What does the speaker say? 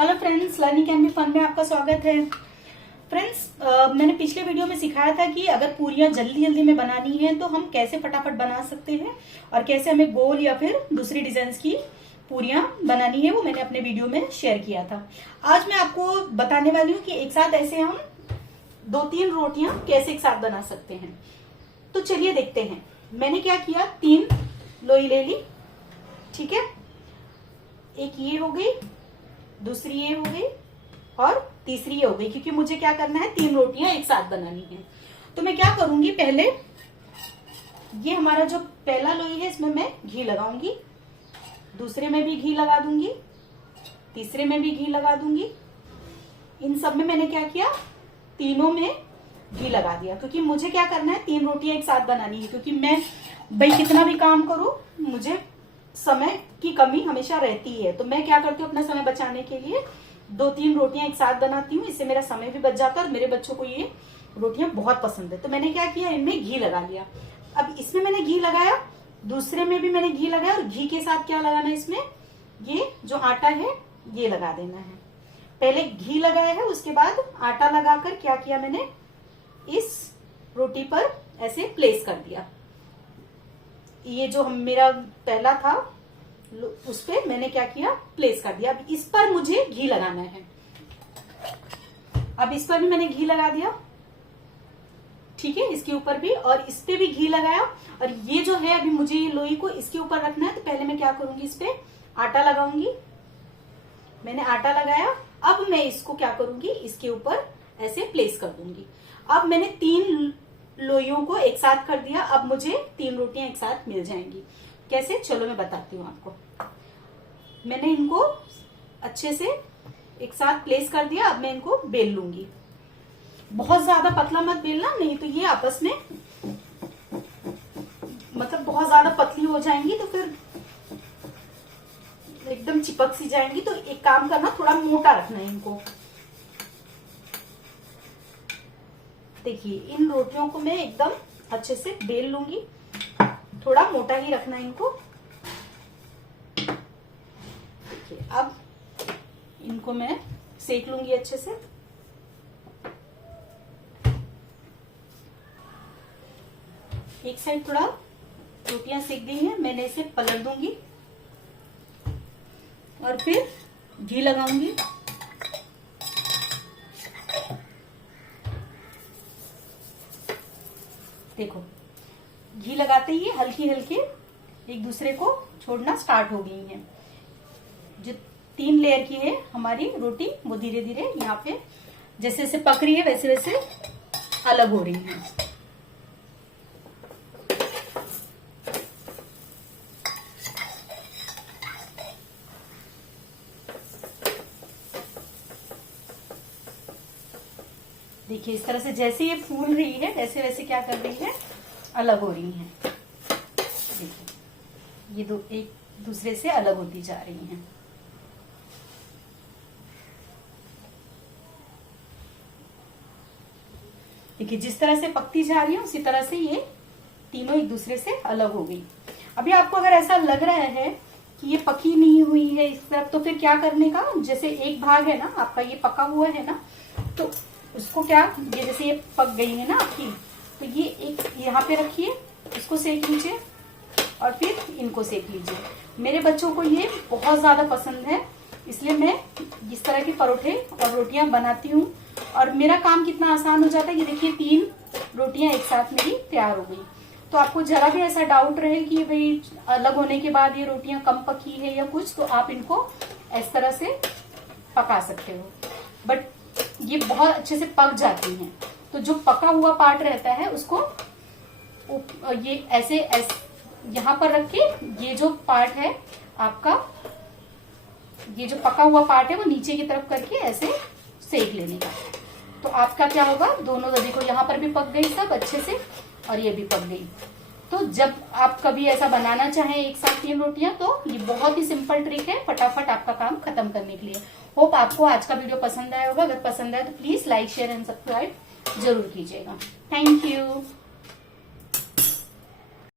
Hello friends, learning can be fun में आपका स्वागत है। फ्रेंड्स, मैंने पिछले वीडियो में सिखाया था कि अगर पूरियां जल्दी जल्दी में बनानी है तो हम कैसे फटाफट बना सकते हैं और कैसे हमें गोल या फिर दूसरी डिजाइन की पूरियां बनानी है, वो मैंने अपने वीडियो में शेयर किया था। आज मैं आपको बताने वाली हूँ कि एक साथ ऐसे हम 2-3 रोटियां कैसे एक साथ बना सकते हैं। तो चलिए देखते हैं। मैंने क्या किया, 3 लोई ले ली, ठीक है। एक ये हो गई, दूसरी ये हो गई और तीसरी ये हो गई, क्योंकि मुझे क्या करना है, 3 रोटियां एक साथ बनानी है। तो मैं क्या करूंगी, पहले ये हमारा जो पहला लोई है इसमें मैं घी लगाऊंगी, दूसरे में भी घी लगा दूंगी, तीसरे में भी घी लगा दूंगी। इन सब में मैंने क्या किया, तीनों में घी लगा दिया, क्योंकि मुझे क्या करना है, 3 रोटियां एक साथ बनानी है। क्योंकि मैं भाई कितना भी काम करूं, मुझे समय की कमी हमेशा रहती है। तो मैं क्या करती हूँ, अपना समय बचाने के लिए 2-3 रोटियां एक साथ बनाती हूँ। इससे मेरा समय भी बच जाता है और मेरे बच्चों को ये रोटियां बहुत पसंद है। तो मैंने क्या किया, इनमें घी लगा लिया। अब इसमें मैंने घी लगाया, दूसरे में भी मैंने घी लगाया, और घी के साथ क्या लगाना है, इसमें ये जो आटा है ये लगा देना है। पहले घी लगाया है, उसके बाद आटा लगाकर क्या किया, मैंने इस रोटी पर ऐसे प्लेस कर दिया। ये जो मेरा पहला था उस पे मैंने क्या किया, प्लेस कर दिया। अब इस पर मुझे घी लगाना है। अब इस पर भी मैंने घी लगा दिया, ठीक है, इसके ऊपर भी, और इस पे भी घी लगाया। और ये जो है, अभी मुझे ये लोई को इसके ऊपर रखना है। तो पहले मैं क्या करूंगी, इस पे आटा लगाऊंगी। मैंने आटा लगाया, अब मैं इसको क्या करूंगी, इसके ऊपर ऐसे प्लेस कर दूंगी। अब मैंने 3 लोइयों को एक साथ कर दिया। अब मुझे 3 रोटियां एक साथ मिल जाएंगी। कैसे, चलो मैं बताती हूँ आपको। मैंने इनको अच्छे से एक साथ प्लेस कर दिया। अब मैं इनको बेल लूंगी। बहुत ज्यादा पतला मत बेलना, नहीं तो ये आपस में मतलब बहुत ज्यादा पतली हो जाएंगी, तो फिर एकदम चिपक सी जाएंगी। तो एक काम करना, थोड़ा मोटा रखना है इनको। देखिए, इन रोटियों को मैं एकदम अच्छे से बेल लूंगी। थोड़ा मोटा ही रखना है इनको। देखिए, अब इनको मैं सेक लूंगी अच्छे से। एक साइड थोड़ा रोटियां सेक गई हैं, मैंने इसे पलट दूंगी और फिर घी लगाऊंगी। देखो, घी लगाते ही हल्की हल्की एक दूसरे को छोड़ना स्टार्ट हो गई हैं। जो 3 लेयर की है हमारी रोटी, वो धीरे धीरे यहाँ पे जैसे जैसे पक रही है वैसे वैसे अलग हो रही है। देखिए, इस तरह से जैसे ये फूल रही है वैसे वैसे क्या कर रही है, अलग हो रही हैं। देखिए, ये दो एक दूसरे से अलग होती जा रही हैं। देखिए, जिस तरह से पकती जा रही है उसी तरह से ये तीनों एक दूसरे से अलग हो गई। अभी आपको अगर ऐसा लग रहा है कि ये पकी नहीं हुई है इस तरफ, तो फिर क्या करने का, जैसे एक भाग है ना आपका ये पका हुआ है ना, तो उसको क्या, ये जैसे ये पक गई है ना आपकी, तो ये एक यहाँ पे रखिए, इसको सेक लीजिए और फिर इनको सेक लीजिए। मेरे बच्चों को ये बहुत ज्यादा पसंद है, इसलिए मैं इस तरह के परोठे और रोटियां बनाती हूँ। और मेरा काम कितना आसान हो जाता है। ये देखिए, 3 रोटियां एक साथ मेरी तैयार हो गई। तो आपको जरा भी ऐसा डाउट रहे कि भाई अलग होने के बाद ये रोटियां कम पकी है या कुछ, तो आप इनको इस तरह से पका सकते हो। बट ये बहुत अच्छे से पक जाती हैं। तो जो पका हुआ पार्ट रहता है उसको ये ऐसे यहाँ पर रख के, ये जो पार्ट है आपका, ये जो पका हुआ पार्ट है वो नीचे की तरफ करके ऐसे सेक लेने का। तो आपका क्या होगा, दोनों, देखो यहाँ पर भी पक गई सब अच्छे से और ये भी पक गई। तो जब आप कभी ऐसा बनाना चाहें एक साथ 3 रोटियां, तो ये बहुत ही सिंपल ट्रिक है फटाफट आपका काम खत्म करने के लिए। होप आपको आज का वीडियो पसंद आया होगा। अगर पसंद आए तो please like, share and subscribe जरूर कीजिएगा। Thank you.